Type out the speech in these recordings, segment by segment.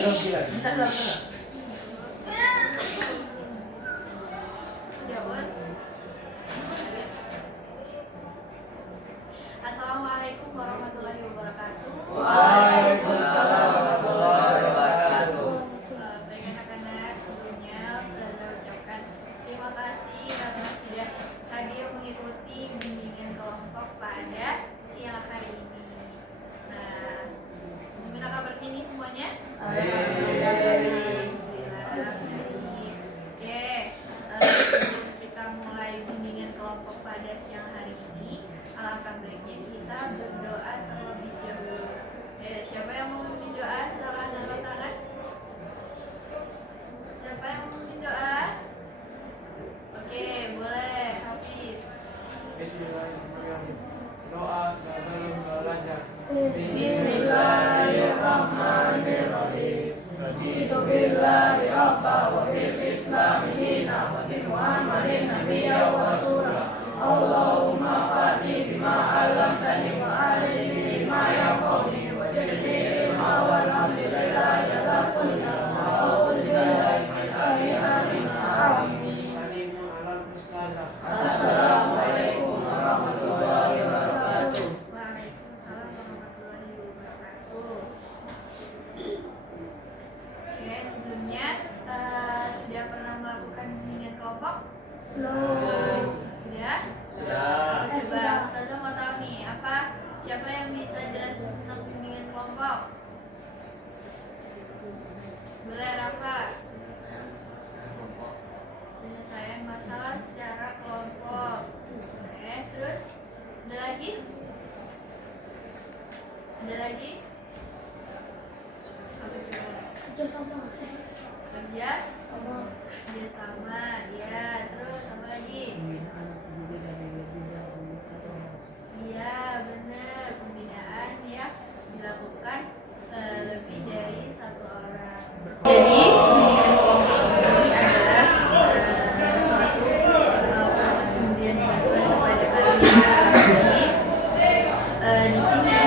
Assalamualaikum warahmatullahi wabarakatuh. Waalaikumsalam warahmatullahi wabarakatuh. Baik anak-anak, sebelumnya Ustazah ucapkan terima kasih karena sudah hadir mengikuti bimbingan kelompok pada siang hari ini. Nah, gimana kabarnya nih semuanya? Alhamdulillah. Oke, sebelum kita mulai bimbingan kelompok pada siang hari ini, alangkah baiknya kita berdoa terlebih dahulu. Siapa yang mau memimpin doa? Silakan angkat tangan. Siapa yang mau memimpin doa? Oke, boleh. Hafiz. Bismillahirrahmanirrahim. Doa sebelum belajar. Bismillahirrahmanirrahim. Raditu billahi rabba wa bil islami dina wa bi Muhammadin nabiyya wa rasulah. Allahumma fa'ni bima 'allamtani wa 'allimni ma yanfa'uni wa zidni ilma walhamdulillahi ala kulli ma a'udzu billahi min syarri amin. Assalamualaikum warahmatullahi wabarakatuh. Waalaikumsalam warahmatullahi wabarakatuh. Oke, sebelumnya sudah pernah melakukan bimbingan kelompok? Belum. Sudah? Sudah. Coba Ustazah mau tahu nih, siapa yang bisa jelasin tentang bimbingan kelompok? Boleh, Rafa. Penyelesaian masalah secara kelompok. Oke, terus ada lagi? Ada lagi? Kerja sama. Ya. Terus apa lagi? Iya, benar. Pembinaan ya dilakukan lebih dari satu orang. Jadi pembinaan kelompok ini adalah suatu proses pemberian bantuan kepada kalian. Jadi di sini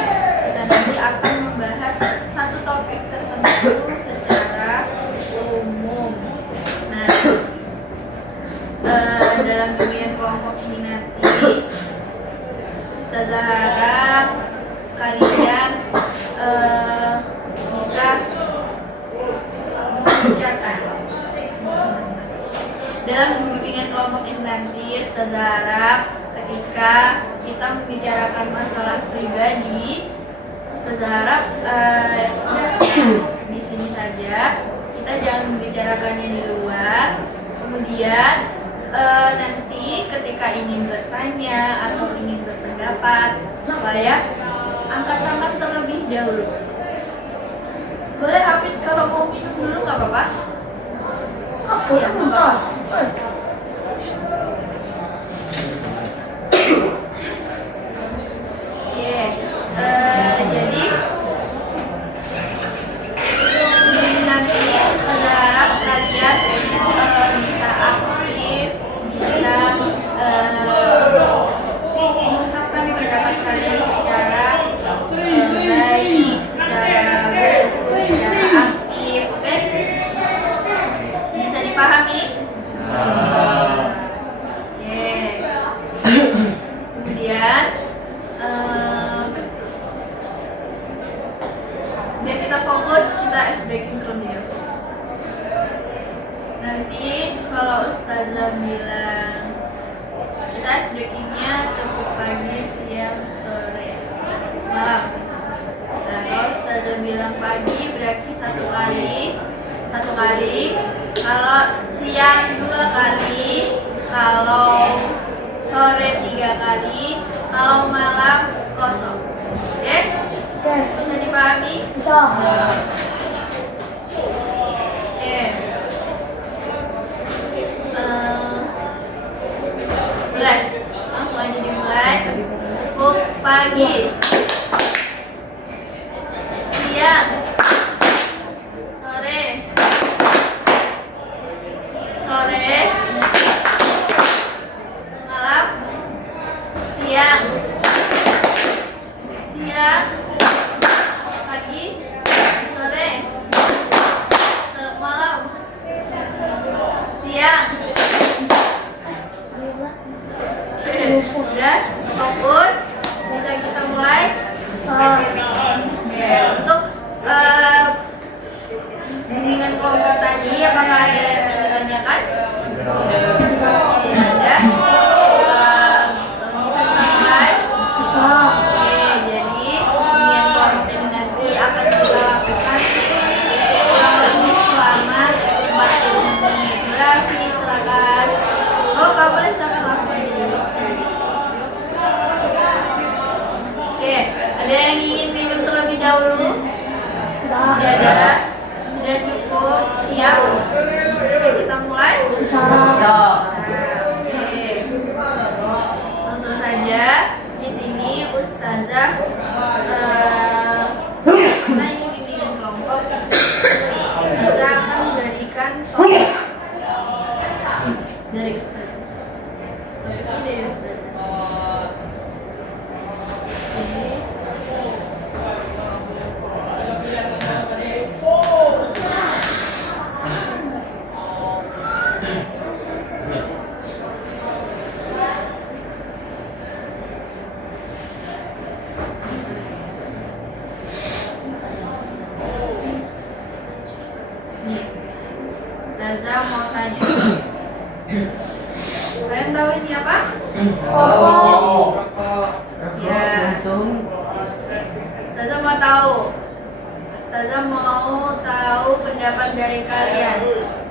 kita nanti akan membahas satu topik tertentu secara umum. Nah, dalam bimbingan kelompok ini nanti Ustazah harap kalian bisa mengerjakan. Dalam bimbingan kelompok ini nanti Ustazah harap ketika kita membicarakan masalah pribadi, Ustazah harap di sini saja, kita jangan membicarakannya di luar. Kemudian nanti ketika ingin bertanya atau ingin berpendapat, supaya angkat tangan terlebih dahulu. Boleh Hafid kalau mau minum dulu nggak apa-apa? Ya, nggak apa-apa. Oke, jadi nanti saya harap kalian bisa aktif, bisa mengungkapkan pendapat kalian secara baik, secara bagus, secara aktif, oke? Bisa dipahami? Oke. Kemudian biar kita fokus, kita ice breaking terlebih dahulu. Nanti kalau Ustazah bilang kita ice breakingnya cukup pagi, siang, sore, malam. Nah, kalau Ustazah bilang pagi berarti satu kali. Kalau siang 2 kali, kalau sore 3 kali, kalau malam kosong. Oke? Bisa dipahami? Bisa. Oke. Mulai. Langsung aja dimulai. Cukup pagi. Siang. Sore. Malam. Siang. Pagi. Sore. Udah, fokus. Bisa kita mulai? Oke, untuk bimbingan kelompok tadi, apakah ada yang ingin ditanyakan? Tidak ada. Bisa kita mulai? Oke, jadi bimbingan kelompok ini nanti akan kita lakukan kurang lebih selama 40 menit. Berarti silakan. Oh, kamu boleh silakan langsung aja dulu. Oke, ada yang ingin minum terlebih dahulu? Tidak ada. Sudah cukup siap? Bisa kita mulai? Bisa. Oke. Langsung saja. Di sini Ustazah karena ini bimbingan kelompok, Ustazah akan memberikan topik dari Ustazah. Topik ini dari Ustazah. Oke. Nih, Ustazah mau tanya. Kalian tahu ini apa? Ya. Ustazah mau tahu. Ustazah mau tahu pendapat dari kalian.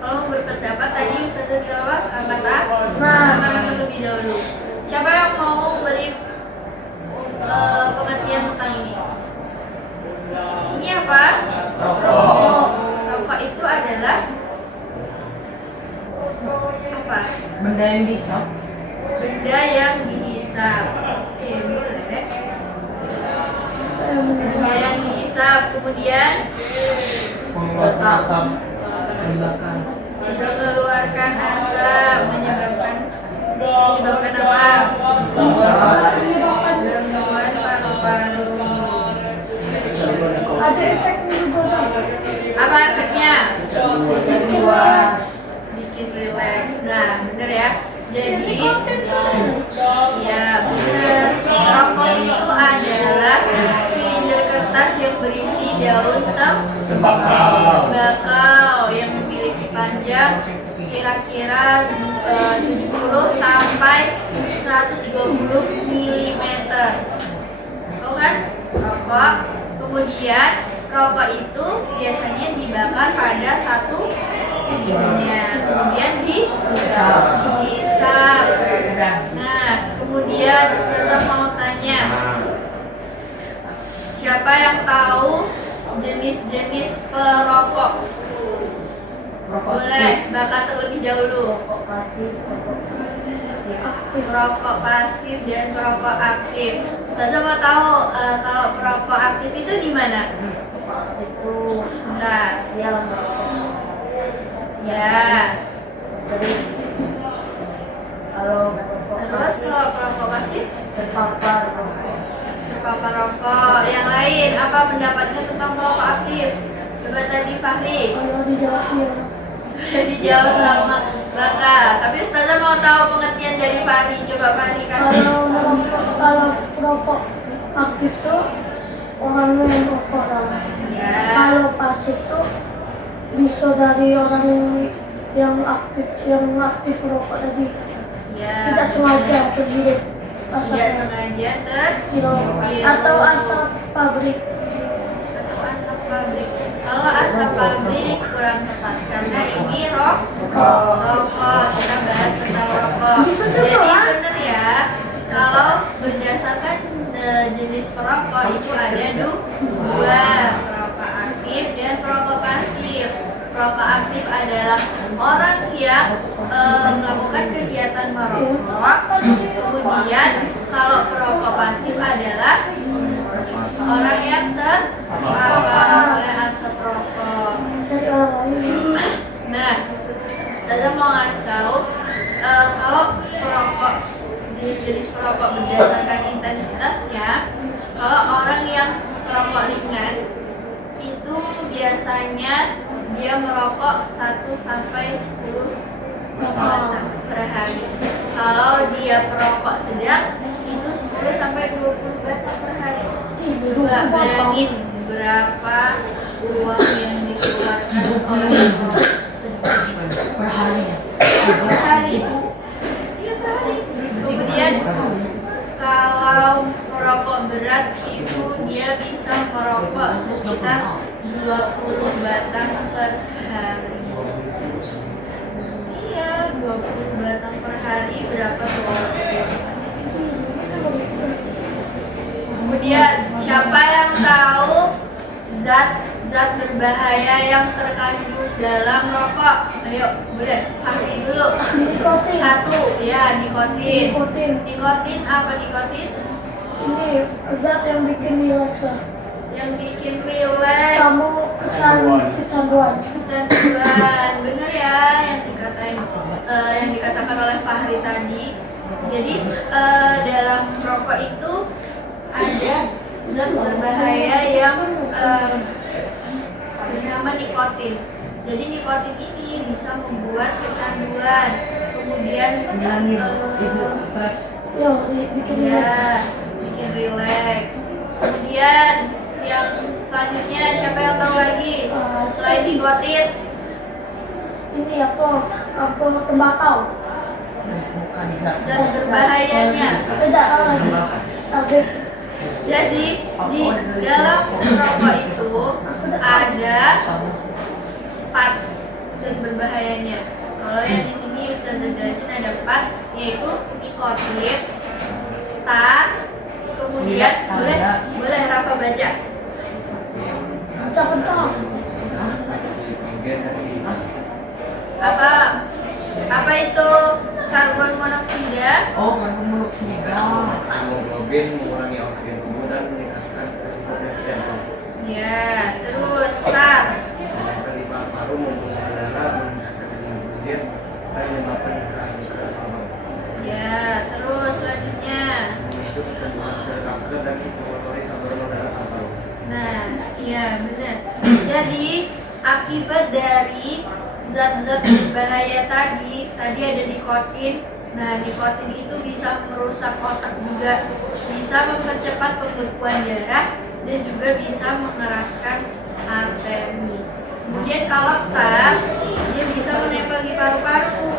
Kalau berpendapat tadi Ustazah bilang apa? Angkat tangan terlebih dahulu. Siapa yang mau beri pengertian tentang ini? Ini apa? Rokok itu adalah apa? Benda yang dihisap. Benda yang dihisap. Oke, boleh. Benda yang dihisap, kemudian Mengeluarkan asap. mengeluarkan asap, menyebabkan apa? Gangguan paru-paru. Ada efeknya juga. Apa efeknya? Puas. Bikin rileks. Nah, bener ya. Jadi, ya bener. Rokok itu adalah silinder kertas yang berisi daun tembakau yang memiliki panjang kira-kira 70 sampai 120 mm. Tahu kan? Rokok. Kemudian rokok itu biasanya dibakar pada satu titiknya, kemudian dihisap. Nah, kemudian Ustazah mau tanya, siapa yang tahu jenis-jenis perokok? Boleh, bakar terlebih dahulu. Perokok pasif dan perokok aktif. Ustazah mau tahu kalau perokok aktif itu di mana? Itu, bentar. Ya. Sering. Terus kalau perokok pasif? Terpapar Terpapar rokok. Yang lain, apa pendapatnya tentang perokok aktif? Coba tadi Fahri. Sudah dijawab sama Bakal. Tapi Ustazah mau tahu pengertian dari Fahri. Coba Fahri kasih. Kalau perokok aktif tuh orang yang rokok. Ya. Kalau pasif tuh bisa dari orang yang aktif rokok tadi. Ya. Tidak sengaja terhirup asap. Tidak sengaja Atau asap pabrik. atau asap pabrik. Kalau asap pabrik kurang tepat karena ini rokok. Kita bahas tentang rokok. Jadi benar ya. Kalau berdasarkan jenis perokok itu ada dua, perokok aktif dan perokok pasif. Perokok aktif adalah orang yang melakukan kegiatan merokok. Kemudian kalau perokok pasif adalah orang yang terpapar oleh asap rokok. Dari orang lain. Nah, saya mau ngasih tahu kalau perokok, jenis-jenis perokok berdasarkan intensitasnya. Kalau orang yang perokok ringan itu biasanya dia merokok 1 sampai 10 batang per hari. Kalau dia perokok sedang itu 10 sampai 20 batang per hari. Coba bayangin berapa uang yang dikeluarkan oleh perokok sedang Per hari. per hari. Iya, per hari. Kemudian kalau merokok berat itu dia bisa merokok sekitar 20 batang per hari. Iya, 20 batang per hari berapa tuh? Kemudian siapa yang tahu zat-zat berbahaya yang terkandung dalam rokok? Ayo, boleh Fahri dulu. Nikotin. Satu, ya nikotin. Nikotin. Nikotin apa nikotin? Ini zat yang bikin rileks lah. Yang bikin rileks. Kamu kecanduan. Kecanduan, bener ya yang dikatakan oleh Fahri tadi. Jadi dalam rokok itu ada zat berbahaya yang bernama nikotin. Jadi nikotin ini bisa membuat kecanduan, kemudian Stres. Yo, bikin rileks. ya bikin rileks. Kemudian yang selanjutnya siapa yang tahu lagi selain nikotin? Ini apa tembakau. Bukan zat. Zat berbahayanya. Tidak lagi. Tablet. Jadi di dalam rokok itu ada 4 zat berbahayanya. Kalau yang di sini Ustazah jelasin ada 4, yaitu nikotin, tar, kemudian boleh Rafa baca. Kencang. Apa itu? Karbon monoksida. Oh, karbon monoksida. Hemoglobin mengurangi oksigen tubuh dan meningkatkan resiko penyakit jantung. Ya, terus tar. Menyebabkan di paru memproduksi darah, meningkatkan oksigen dan menyebabkan keracunan. Ya, terus selanjutnya. Memicu pertumbuhan sel kanker dan inflamasi saluran darah paru. Nah, iya benar. Jadi akibat dari zat-zat berbahaya tadi ada nikotin. Nah, nikotin itu bisa merusak otak juga, bisa mempercepat pembekuan darah dan juga bisa mengeraskan arteri. Kemudian kalau tar, dia bisa menempel di paru-paru,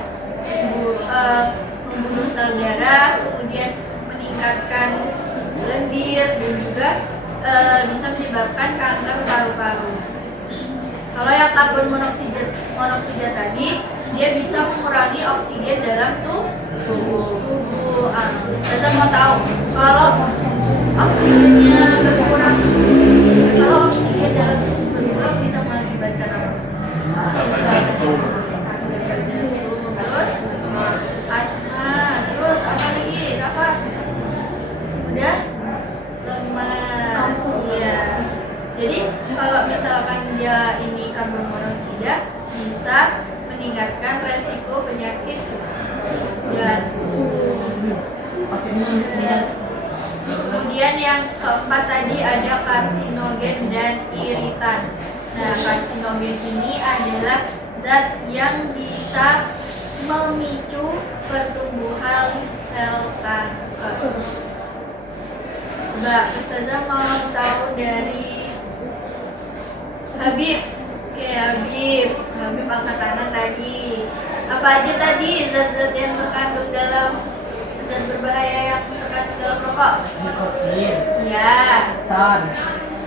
membunuh sel darah, kemudian meningkatkan lendir dan juga bisa menyebabkan kanker paru-paru. Kalau yang karbon monoksida tadi, dia bisa mengurangi oksigen dalam tubuh. Ustazah mau tahu kalau oksigennya berkurang, kalau oksigen dalam tubuh berkurang bisa mengakibatkan apa? Terus asma, terus apa lagi? Rafa? Udah? Lemas, iya. Jadi kalau misalkan dia ini karbon monoksida bisa meningkatkan resiko penyakit jantung. Kemudian yang keempat tadi ada karsinogen dan iritan. Nah, karsinogen ini adalah zat yang bisa memicu pertumbuhan sel kanker. Mbak Ustazah mau tahu dari Habib. Oke, Habib angkat tangan tadi. Apa aja tadi zat-zat yang terkandung dalam zat berbahaya yang terkandung dalam rokok? Nikotin. Ya. Tar.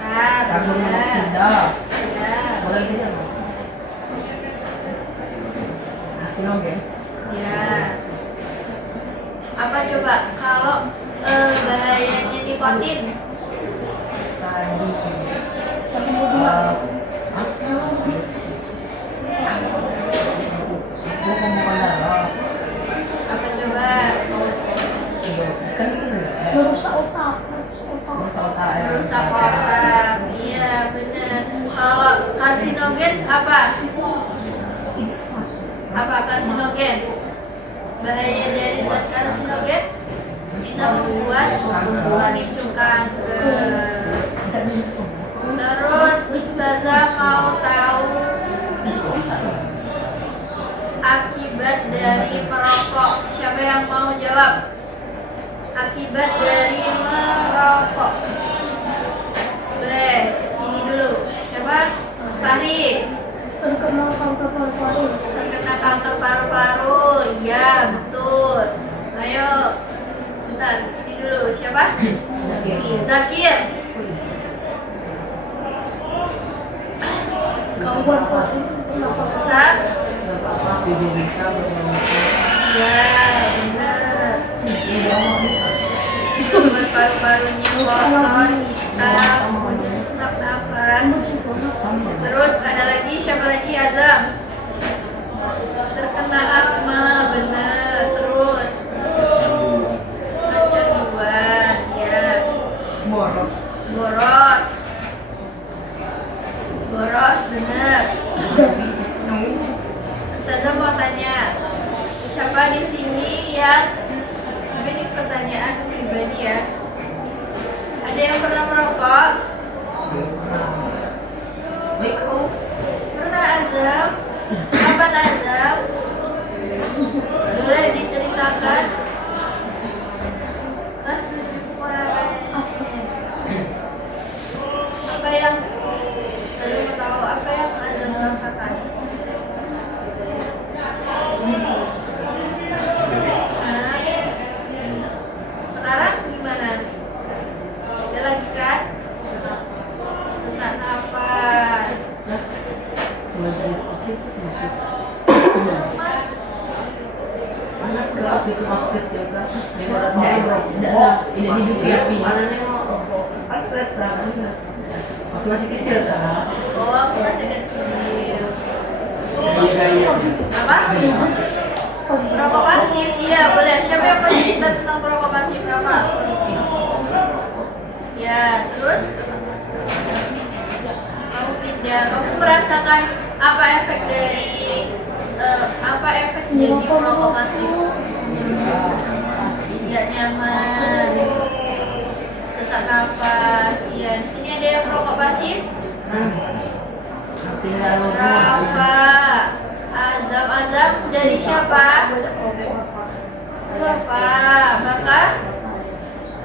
Ya. Karbon monoksida. Ya. Boleh lagi ya? Karsinogen. Ya. Apa coba kalau bahayanya nikotin? Tadi. Apa coba? Kan ini Merusak otak. Rusak otak. Iya, benar. Kalau karsinogen apa? Apa karsinogen? Bahaya dari zat karsinogen bisa membuat memicu kanker. Terus Ustazah mau tahu akibat dari merokok. Siapa Siapa yang mau jawab? Akibat dari merokok. Boleh, ini dulu. Siapa? Fahri. Terkena kanker paru-paru. Terkena kanker paru-paru. Iya, betul. Ayo. Bentar, ini dulu. Siapa? Zakir. Gangguan paru Besar. Ya, benar. Gangguan paru-parunya kotor, hitam, kemudian sesak napas. Terus ada lagi, siapa lagi? Azam. Terkena asma, benar. Terus kecanduan, ya. Boros. Boros, benar. Ustazah mau tanya, siapa di sini yang, tapi ini pertanyaan pribadi ya. Ada yang pernah merokok? Pernah Azam? Kapan Azam? Boleh diceritakan? Kelas 7 kemarin. Apa yang saya mau tahu apa yang Azam rasakan? Nah, sekarang gimana? Ada lagi kan? Sesak nafas. Mas, kecil kan? Ini di Jupiapi. Mana nih mau? Waktu masih kecil kan? oh aku masih kecil. Iya. Apa? Perokok pasif? Iya boleh. Siapa yang mau cerita tentang perokok pasif? Rafa? Ya, terus kamu pindah. Kamu merasakan apa efek dari apa efek jadi perokok pasif? Tidak nyaman, sesak nafas. Iya, di sini ada yang perokok pasif? Rafa, Azam dari siapa? Bapak,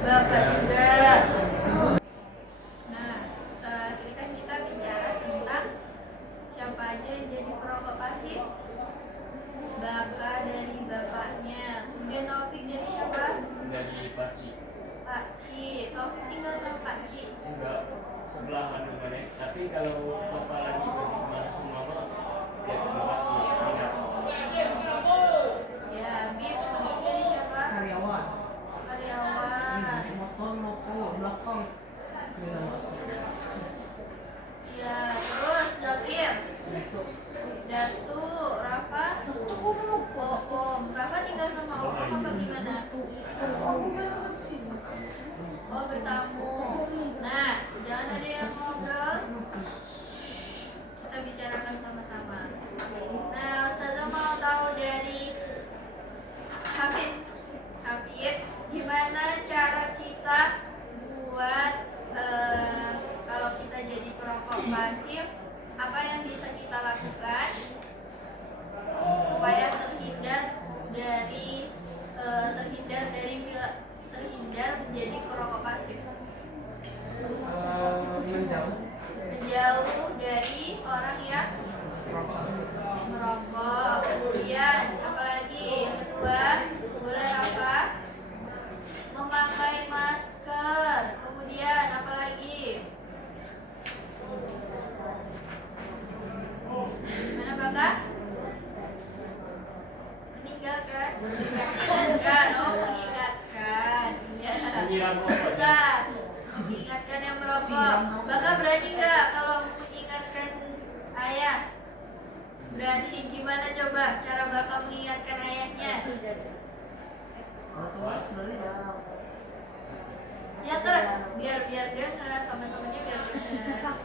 Bapak juga. Nah, tadi kan kita bicara tentang siapa aja yang jadi perokok pasif. Baka dari bapaknya. Kemudian Taufik dari siapa? Dari Paci. Pak Ci. Taufik tinggal sama Pak Ci. Enggak sebelahan rumahnya. Tapi kalau bapak lagi pergi kemana sama mama, dia ke Paci. Ingat. Ya, Bib dari siapa? Karyawan. Karyawan. Motor lokal belakang. Ya, terus Zakir. Datu, Rafa. Om. Rafa tinggal sama Om apa gimana? Oh, bertamu. Nah, jangan ada yang ngobrol. Kita bicarakan sama-sama. Nah, Ustazah mau tahu dari Hafid, gimana cara kita buat kalau kita jadi perokok pasif, apa yang bisa kita lakukan supaya terhindar menjadi perokok pasif? Menjauh dari orang yang merokok. Kemudian apalagi yang kedua, boleh Rafa? Memakai masker. Kemudian apalagi? Mana Baka? Meninggalkan. Oh mengingatkan. Iya. Bisa. Mengingatkan yang merokok. Baka berani nggak kalau mengingatkan ayah? Berani. Gimana coba cara Baka mengingatkan ayahnya? Ya kan, biar dengar, teman-temannya biar dengar.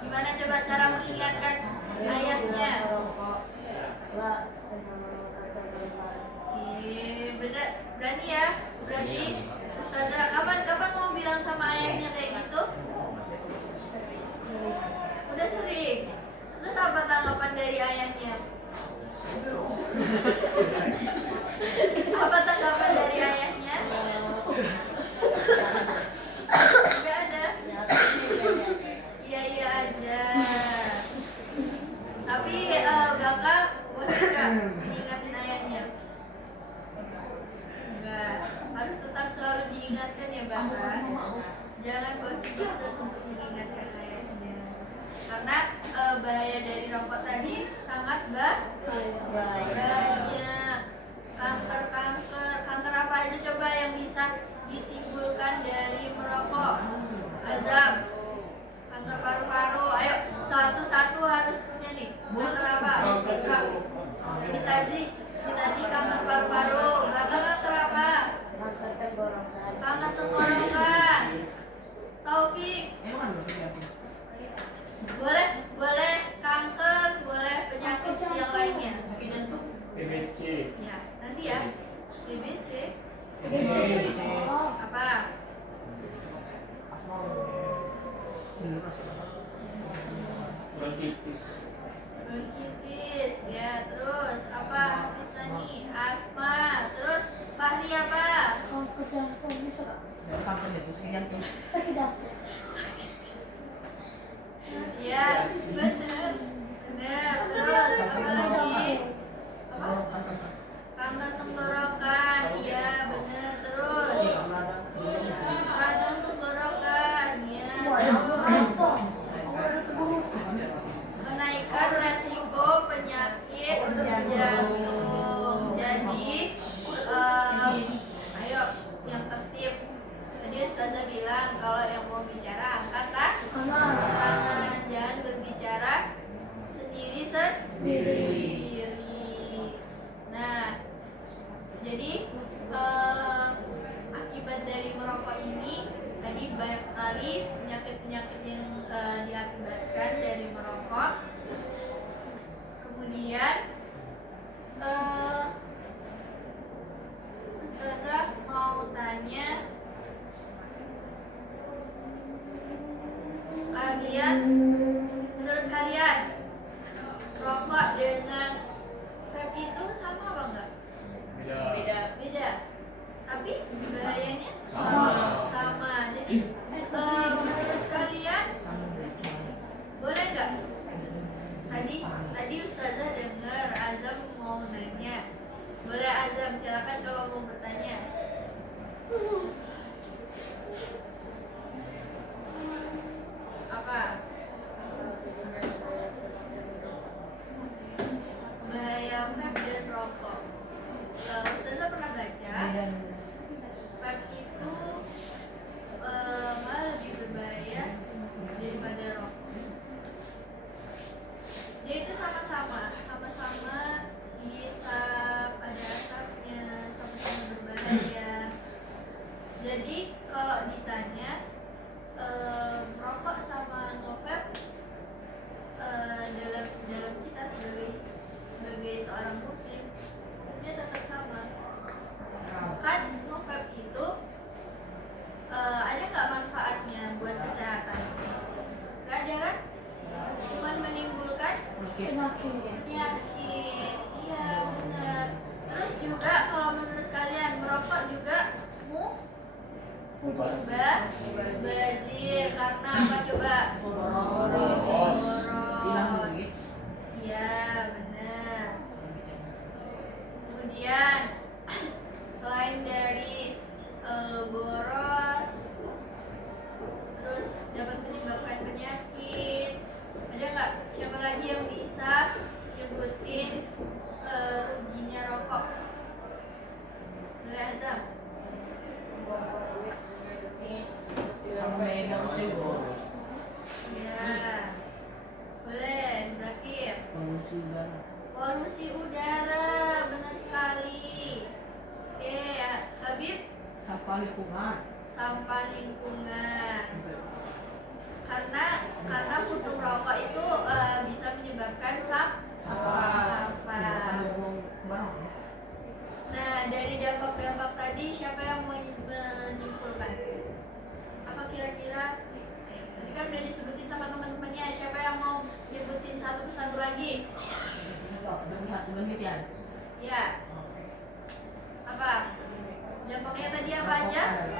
Gimana coba cara mengingatkan ayahnya? Bener, berani ya? Berarti Ustazah kapan mau bilang sama ayahnya kayak gitu? Udah sering. Terus apa tanggapan dari ayahnya? Apa tanggapan Nggak ada. Iya iya aja. Tapi belakang boleh nggak mengingatin ayahnya? Enggak. Harus tetap selalu diingatkan ya belakang. Jangan bosan-bosan untuk mengingatkan ayahnya. Karena bahaya dari rokok tadi sangat banyak. Kanker apa aja coba yang bisa ditimbulkan dari merokok? Azam, kanker paru-paru. Ayo satu-satu harus punya nih. Kanker apa? Ini tadi kanker paru-paru. Belakang kanker apa? Kanker tenggorokan. Taufik. Boleh kanker, boleh penyakit yang lainnya. TBC. Ya, nanti ya. TBC. Oh, Apa? Bronkitis. Bronkitis. Ya, terus apa? Sani, asma. Terus Fahri apa? kanker jantung bisa nggak? Sakit jantung. Ya, benar. Benar. Terus apa lagi? Apa? Kanker tenggorokan. Iya, benar. Terus radang tenggorokan. Ya. Terus menaikkan resiko penyakit jantung. Jadi, ayo yang tertib. Tadi Ustazah bilang kalau yang mau bicara angkat tangan, jangan berbicara sendiri. Nah, jadi akibat dari merokok ini tadi banyak sekali penyakit-penyakit yang diakibatkan dari merokok. Kemudian Ustazah mau tanya, menurut kalian rokok dengan vape itu sama apa enggak? Beda. Tapi bahayanya sama. Jadi menurut kalian boleh nggak? Tadi Ustazah dengar Azam mau nanya. Boleh Azam, silakan kalau mau bertanya. Apa? Bahaya vape dan rokok. Ustazah pernah baca vape itu malah lebih berbahaya daripada rokok. Dia itu sama-sama dihisap, ada asapnya, sama-sama berbahaya. Jadi kalau ditanya rokok sama no-vape dalam kita sebagai seorang muslim dia tetap sama. Kan no-vape itu ada nggak manfaatnya buat kesehatan? Nggak ada kan? Cuman menimbulkan penyakit. Iya benar. Terus juga kalau menurut kalian merokok juga mubazir karena apa coba? Boros. Iya benar. Kemudian selain dari boros, terus dapat menyebabkan penyakit, ada nggak siapa lagi yang bisa nyebutin ruginya rokok? Boleh Azam? Ya, boleh Zakir. Polusi udara, benar sekali. Oke, Habib. Sampah lingkungan. Karena puntung rokok itu bisa menyebabkan sampah. Nah, dari dampak-dampak tadi siapa yang mau menyimpulkan? Apa kira-kira? Tadi kan udah disebutin sama teman-temannya. Siapa yang mau nyebutin satu persatu lagi? Ya. Apa? Dampaknya tadi apa aja?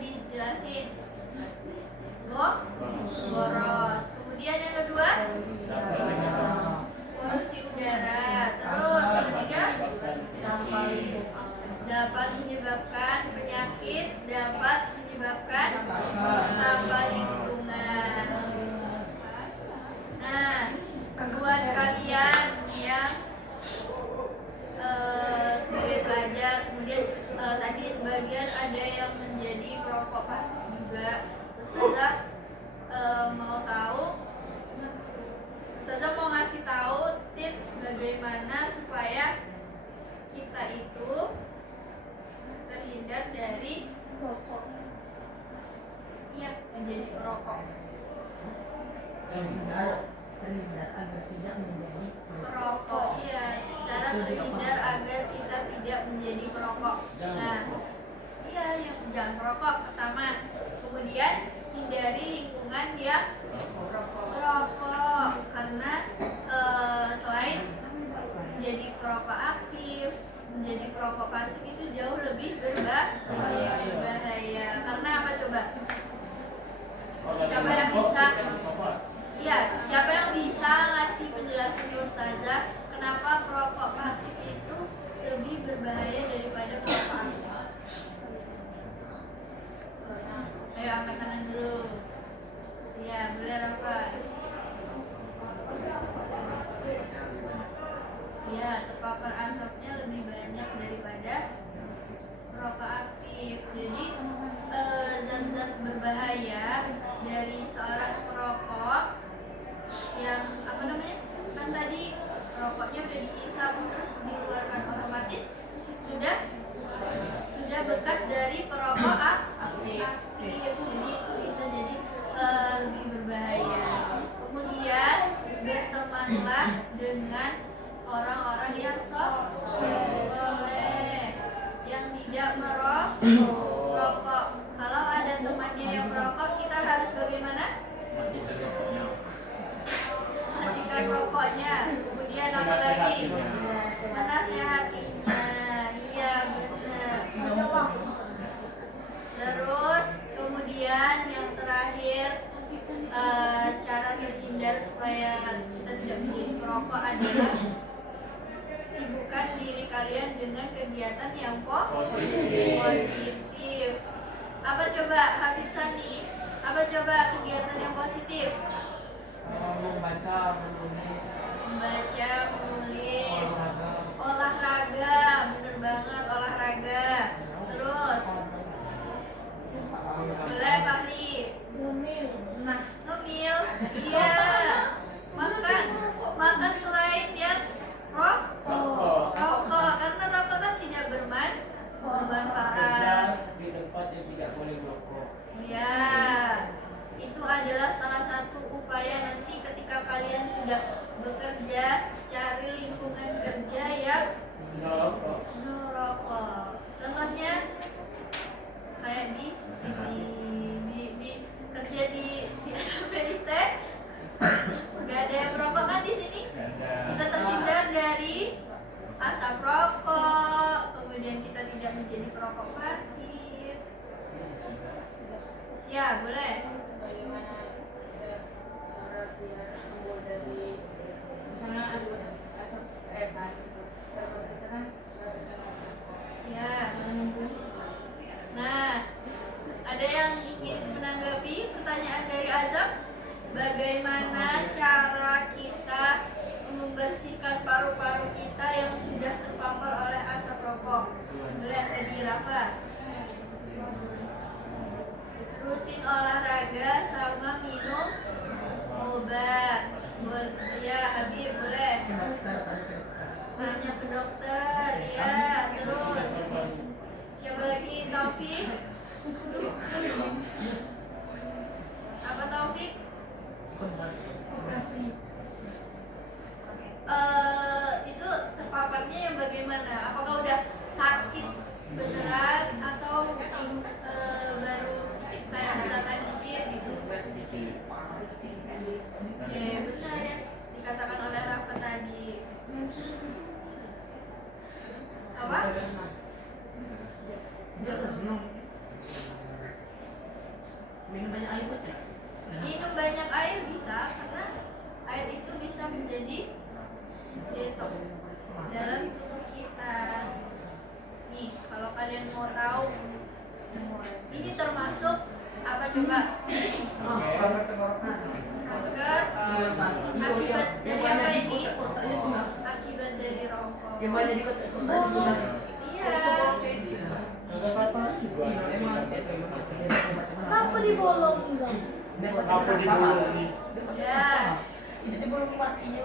dijelasin. Boros. Kemudian yang kedua, polusi udara. Terus yang ketiga, dapat menyebabkan penyakit, dapat menyebabkan sampah lingkungan. Nah, buat kalian yang sebagai pelajar, kemudian tadi sebagian ada yang menjadi perokok pasif juga. Ustazah mau ngasih tahu tips bagaimana supaya kita itu terhindar dari Rokok. menjadi perokok. terhindar agar tidak menjadi Perokok, iya. Cara terhindar agar kita tidak menjadi perokok. Nah, iya, yang jangan perokok pertama. Kemudian hindari lingkungan yang perokok, karena selain menjadi perokok aktif, menjadi perokok pasif itu jauh lebih berbahaya. Karena apa coba? Siapa yang bisa? Iya, siapa yang bisa ngasih penjelasan ke Ustazah kenapa perokok pasif itu lebih berbahaya daripada perokok aktif? Ayo angkat tangan dulu. Iya, boleh Rafa. Iya, terpapar asapnya lebih banyak daripada perokok aktif. Jadi zat-zat berbahaya dari seorang perokok yang kan tadi rokoknya udah dihisap terus dikeluarkan otomatis sudah bekas dari perokok aktif. Jadi itu bisa jadi lebih berbahaya. Kemudian bertemanlah dengan orang-orang yang soleh, yang tidak merokok. Kalau ada temannya yang merokok, kita harus bagaimana? Matikan rokoknya. Kemudian apa lagi? Menasehatinya. Iya, benar. Terus kemudian yang terakhir, cara terhindar supaya kita tidak menjadi perokok adalah sibukkan diri kalian dengan kegiatan yang positif. Apa coba Habib Sani? Apa coba kegiatan yang positif? membaca, menulis, olahraga, bener banget olahraga. Terus boleh Fahri? Ngemil, iya. Makan selain yang rokok, karena rokok kan tidak bermanfaat. Di tempat yang tidak boleh merokok. Ya, itu adalah salah satu upaya nanti ketika kalian sudah bekerja, cari lingkungan kerja yang no rokok. Contohnya kayak di kerja di SPIT, nggak ada yang merokok kan di sini. Kita terhindar dari asap rokok, kemudian kita tidak menjadi perokok pasif. Ya, boleh. bagaimana cara biar sembuh dari misalnya asap kita kan Ya. Nah, ada yang ingin menanggapi pertanyaan dari Azam? Bagaimana cara kita membersihkan paru-paru kita yang sudah terpapar oleh asap rokok? Boleh tadi Rafa. Rutin olahraga sama minum obat. Ya, Habib boleh. Tanya ke dokter, ya. Terus siapa lagi? Taufik. Apa Taufik? Itu terpaparnya yang bagaimana? Apakah udah sakit beneran atau baru kayak misalkan dikit gitu? Ya benar ya, dikatakan oleh Rafa tadi. Apa? Minum banyak air bisa, karena air itu bisa menjadi detox dalam tubuh kita. Nih, kalau kalian mau tahu, ini termasuk apa coba? Kanker. Akibat dari apa ini? Akibat dari rokok. Iya. Kenapa dibolong enggak? Apa dibolong? Ya. Itu dibolong matinya.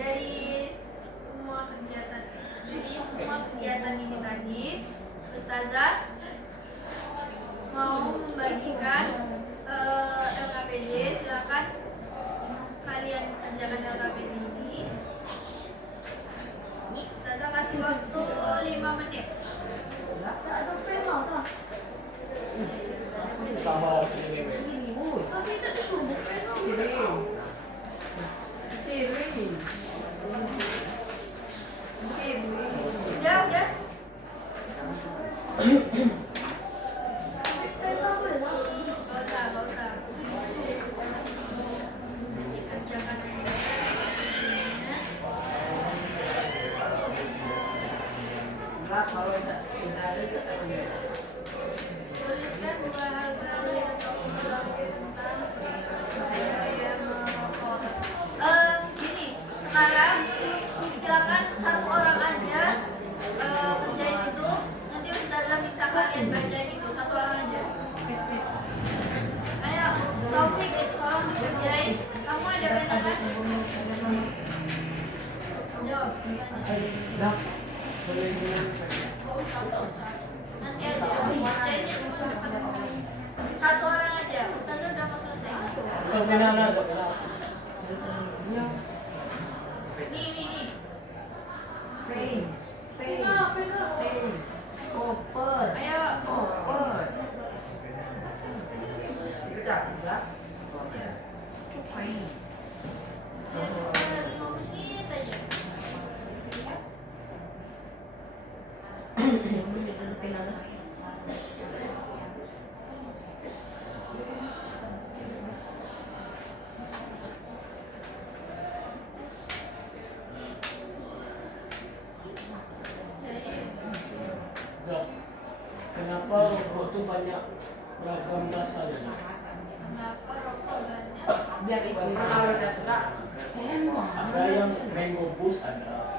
Dari semua kegiatan ini tadi, Ustazah mau membagikan LKPD. Silakan kalian kerjakan LKPD ini. Ustazah kasih waktu 5 menit. Enggak ada pena kah? Sama ini. Tapi itu disuruh pena. Udah. Pena boleh lah. Gak usah. Kerjakan aja. Tuliskan 2 hal baru yang kamu lakukan tentang bahaya merokok. Gini, sekarang silakan 1 orang aja kerjain itu. Nanti Ustazah minta kalian bacain itu 1 orang aja. Ayo, Taufik, tolong dikerjain. Kamu ada pena kan? Jawab. Nggak usah. Nanti aja kerjain cuma 1 orang aja. Ustazah udah mau selesai. Nih. Pena. Ayo. Ya, cepet, 5 menit aja. Zak, kenapa rokok tuh banyak beragam rasanya? Kenapa rokok banyak? Biar itu kalau udah suka, Ada yang mango boost, ada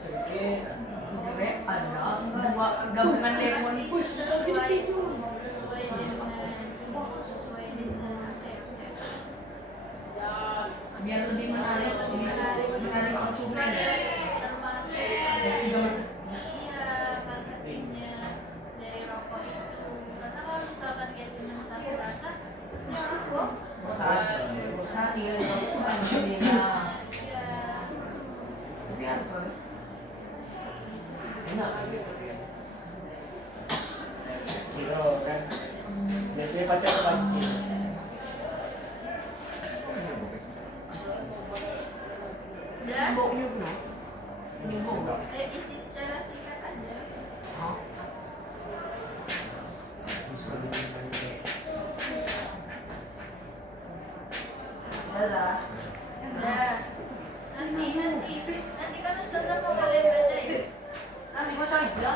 cengkeh, ada. gabungan lemon pun. Sesuai dengan apa ya? Biar lebih menarik, menarik konsumen. Termasuk iya marketingnya dari rokok itu. Karena kalau misalkan kayak cuma 1 rasa, pasti mabok. Bosan dia itu beda. Iya. Tapi harus Enak gitu. Kilo kan, biasanya pacar pancing. Udah? baunya belum. Ini bau. Ayo isi secara singkat aja. Bisa dimainkan. Dadah. Udah. Nanti kan Ustazah mau kalian bacain. Dibaca aja.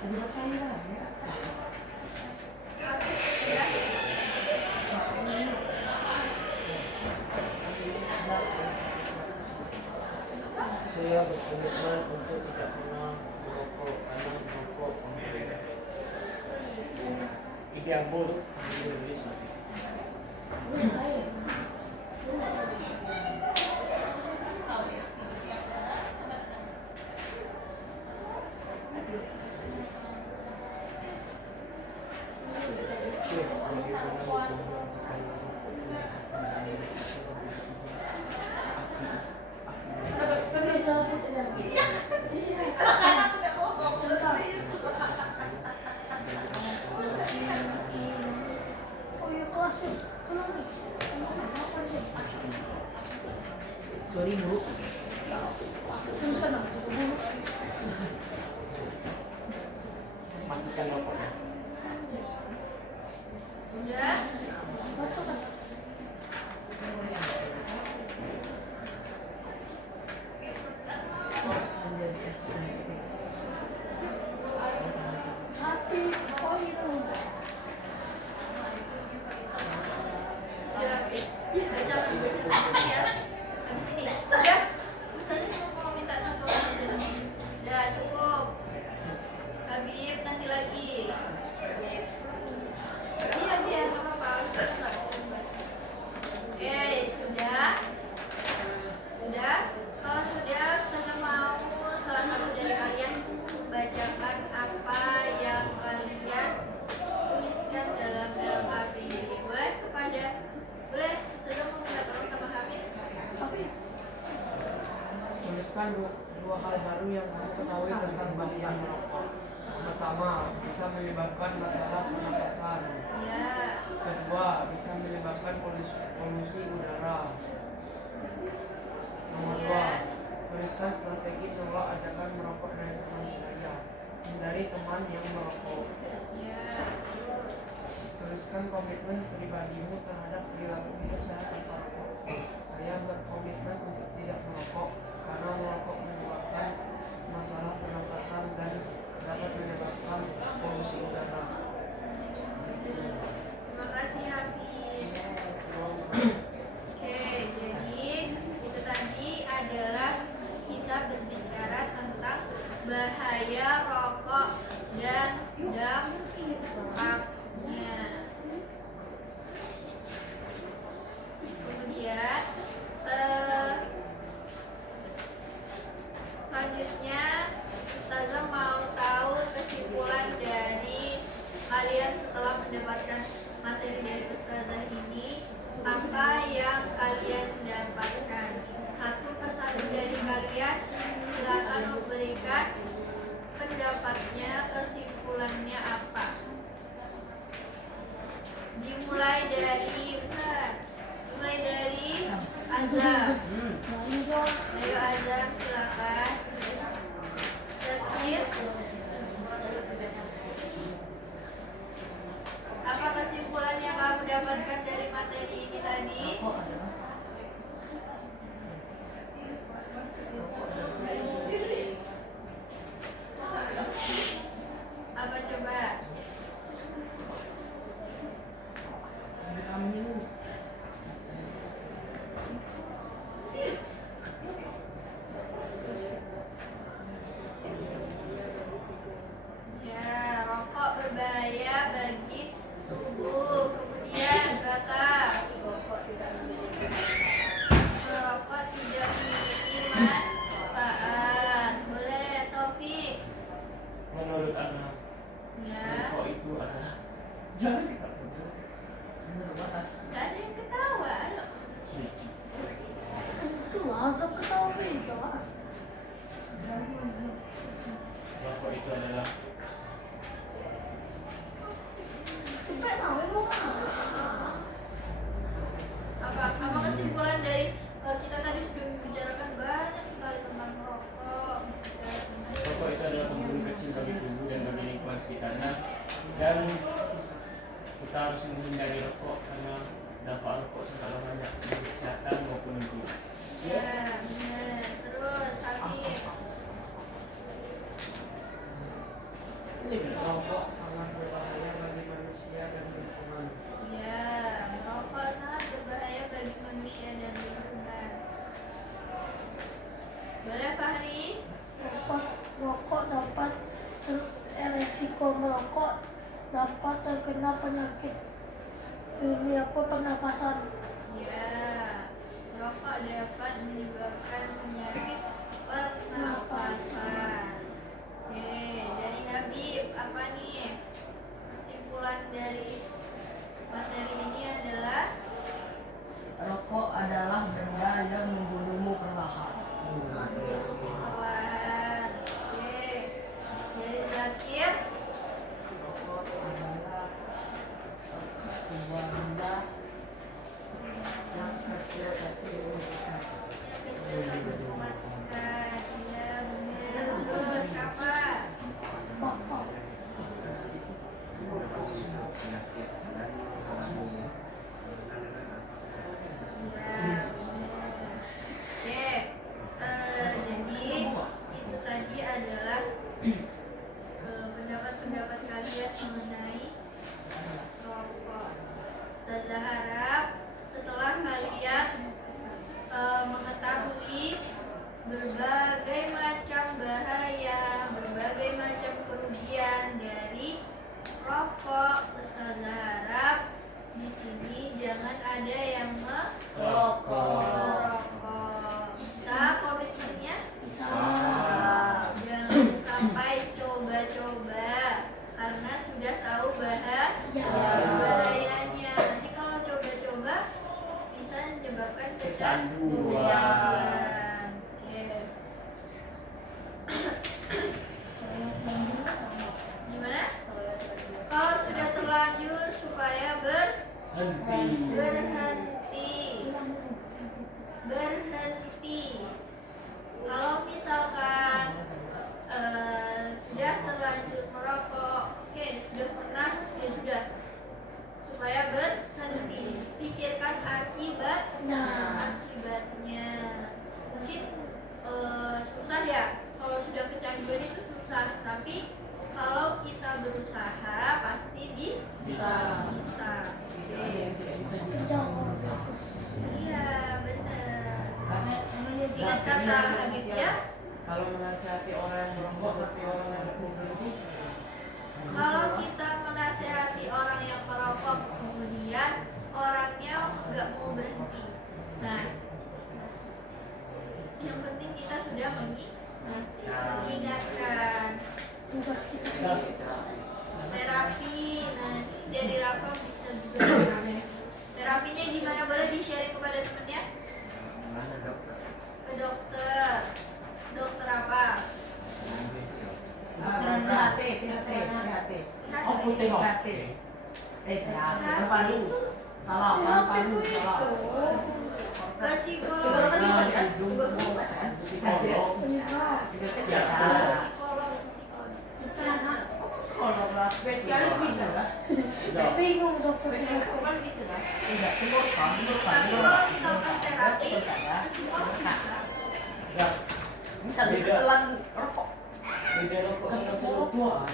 Dibaca aja. Ya. Saya berkomitmen untuk tidak pernah merokok karena merokok memiliki ide yang buruk bagi diri sendiri. Oh ya kelas ya. Tenang nih. Sorry Bu. Tulisan apa? Matikan rokoknya. tuliskan dua hal baru yang kamu ketahui tentang bahaya merokok. Pertama, bisa menyebabkan masalah pernapasan. Ya. Kedua, bisa menyebabkan polusi udara. Nomor dua, tuliskan strategi menolak ajakan merokok dari teman saya. Hindari teman yang merokok. Ya. Tuliskan komitmen pribadimu terhadap perilaku hidup sehat tanpa rokok. Saya berkomitmen untuk tidak merokok karena merokok menyebabkan masalah pernapasan dan dapat menyebabkan polusi udara. Terima kasih Habib. Oke, jadi itu tadi adalah kita berbicara tentang bahaya rokok dan dampaknya. Kemudian selanjutnya Ustazah mau tahu kesimpulan dari kalian setelah mendapatkan materi dari Ustazah ini, apa yang kalian dapatkan. Satu persatu dari kalian silakan memberikan pendapatnya, kesimpulannya apa. Dimulai dari Ustaz. Mulai dari Azam. Ayo Azam, silakan. Zakir. Apa kesimpulan yang kamu dapatkan dari materi ini tadi? Apa coba? Ya, rokok berbahaya bagi tubuh. Kemudian Bapak, merokok tidak memiliki manfaat. Boleh Taufik? Menurut anak, Ya. rokok itu adalah jangan kita pencet. Gak ada yang ketawa. Ayo. Itu langsung ketawa itu. Rokok itu adalah Sampai tahu mau Apa kesimpulan dari kita tadi sudah membicarakan banyak sekali tentang rokok. rokok itu adalah pembunuh kecil bagi tubuh dan bagi lingkungan sekitarnya, dan kita harus menghindari rokok karena dampak rokok sangatlah banyak bagi kesehatan maupun lingkungan. Ya, benar. Terus Habib. Rokok sangat berbahaya bagi manusia dan lingkungan. Ya, merokok sangat berbahaya bagi manusia dan lingkungan. Boleh Fahri? rokok dapat resiko merokok dapat terkena penyakit ini pernapasan. Ya, merokok dapat menyebabkan penyakit pernapasan. Oke, dari Habib apa nih? Kesimpulan dari materi ini adalah Rokok adalah benda yang membunuhmu perlahan. perlahan. Oke, dari Zakir. Rokok adalah sebuah benda yang kecil tapi mematikan. Kecil tapi mematikan. Iya benar. Terus apa? Rokok Oke, jadi itu tadi adalah pendapat-pendapat kalian mengenai rokok. Ustazah harap setelah kalian mengetahui berbagai macam bahaya, berbagai macam kerugian dari rokok, Ustazah harap di sini jangan ada yang merokok. Bisa komitmennya? bisa Jangan sampai coba-coba karena sudah tahu Henti. Berhenti. Berhenti. Kalau misalkan sudah terlanjur merokok, oke, sudah pernah, ya sudah. Supaya berhenti. Pikirkan akibatnya. Mungkin susah ya. Kalau sudah kecanduan itu susah, tapi kalau kita berusaha pasti bisa. Iya, benar. Ingat kata Habib ya. Kalau menasihati orang yang merokok tapi orang yang berhenti, Kalau kita menasehati orang yang merokok kemudian orangnya nggak mau berhenti. Nah, yang penting kita sudah mengingatkan. Tugas kita. Terapi, nah dari Rafa bisa juga terapinya gimana, boleh di-sharing kepada temennya? Mana dokter? Ke dokter. Dokter apa? THT. Oh, putih kok. THT. Paru. Salah, paru. Salah. Ke psikolog. Spesialis bisa nggak? Bingung dokter. Tidak, timur kan. Tapi kalau misalkan terapi, psikolog bisa. Bisa ditelan rokok. Beda rokok sama celutuan.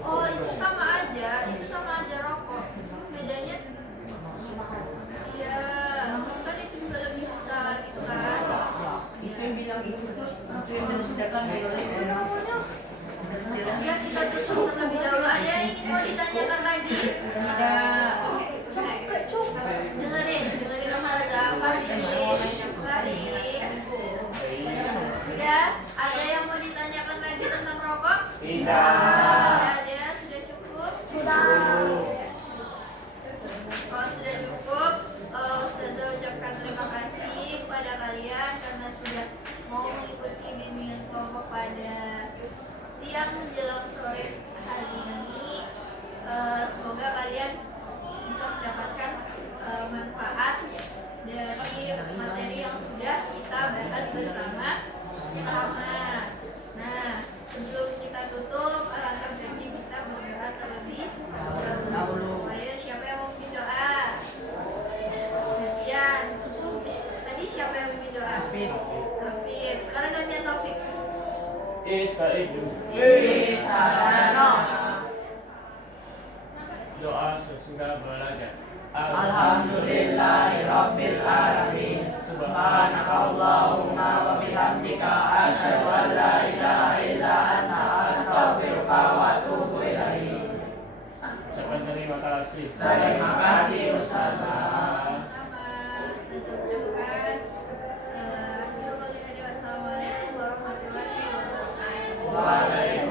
Oh, itu sama aja rokok. Bedanya, iya, kan itu juga lebih besar gitu kan. Itu yang bilang itu yang bilang sudah Ya, kita tutup terlebih dahulu. Ada yang ingin mau ditanyakan lagi? Dengerin Ramaza apa di sini? Ya, ada yang mau ditanyakan lagi tentang rokok? Tidak. Ada, sudah cukup? Sudah. Kalau sudah cukup, Ustazah ucapkan terima kasih kepada kalian karena sudah mau mengikuti bimbingan kelompok pada siang menjelang sore hari ini. Semoga kalian bisa mendapatkan manfaat dari materi yang sudah kita bahas bersama. Nah, sebelum kita tutup, alangkah baiknya kita berdoa terlebih dahulu. Ayo, siapa yang mau bikin doa? Gantian. Tadi siapa yang bikin doa? Hafid. Sekarang gantian Taufik. Istaizu. Bisarano. Doa sesudah belajar. Alhamdulillahirabbil alamin. Subhanakallahumma wa bihamdika asyhadu an la ilaha illa anta astaghfiruka wa atubu ilaik. Ucapkan terima kasih. Terima kasih Ustazah. Sama Ustazah ucapkan akhirul kalimati wassalamualaikum warahmatullahi wabarakatuh. Waalaikumsalam.